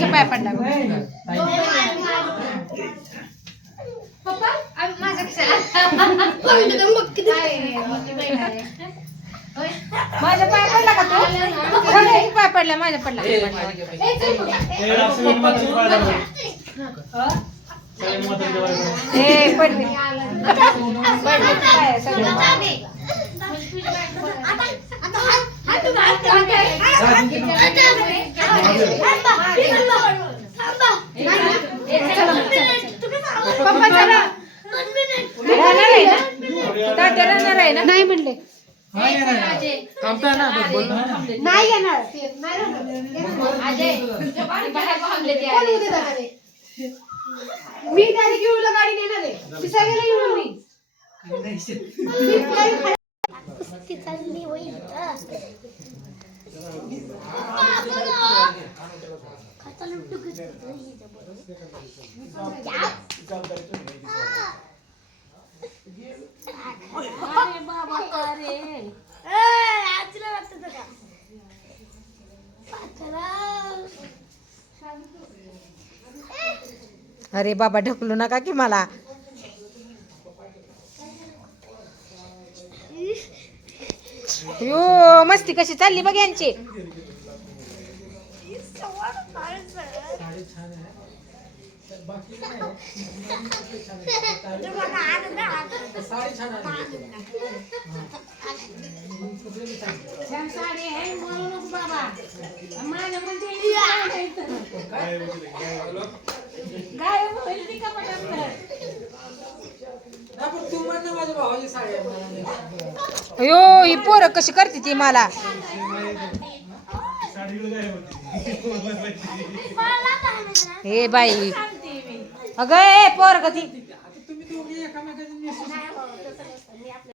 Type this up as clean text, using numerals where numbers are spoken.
पप्पाच्या पाया पडला माझ्या पाया पडला का तू पाय पडला माझ्या पडला हे पडले नाही म्हणले नाही येणार मी त्याने घेऊन गाडी नेणार आहे पिसायला येऊन मी अरे बाबा ढकलू नका की मला यो मस्ती कशी चालली बघ यांची अयो ही पोरं कशी करते ती मला हे बाई अगं पोरं कधी